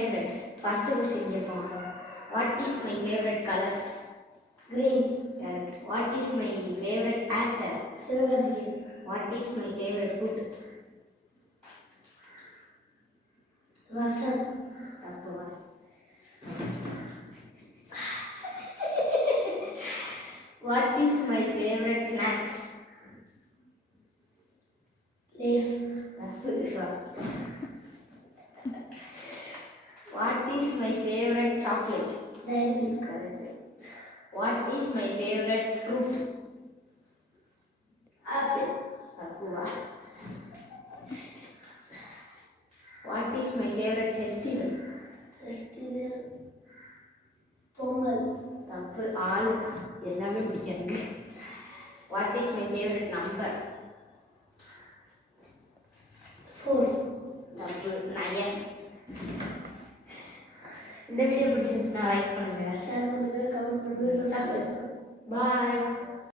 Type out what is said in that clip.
favorite? First question கேட்போம். What is my favorite color? Green. Correct. What is my favorite actor? Sivakarthikeyan. What is my favorite food? ரசம். தப்புவா? What is my favorite snacks? Lays. தப்புவா? What is my favorite chocolate? Dairy Milk. Correct. What is my favorite fruit? Apple. Thapuva. What is my favorite festival? Festival Pongal. தப்பு. ஆளு எல்லாமே பிடிக்கும் எனக்கு. What is my favorite number? 4. தப்பு. 9. இந்த வீடியோ பிடிச்சிருந்துச்சுன்னா லைக் பண்ணுங்க, ஷேர் பண்ணுங்க, கமெண்ட் பண்ணுங்க, சப்ஸ்கிரைப் பண்ணுங்க. பாய்.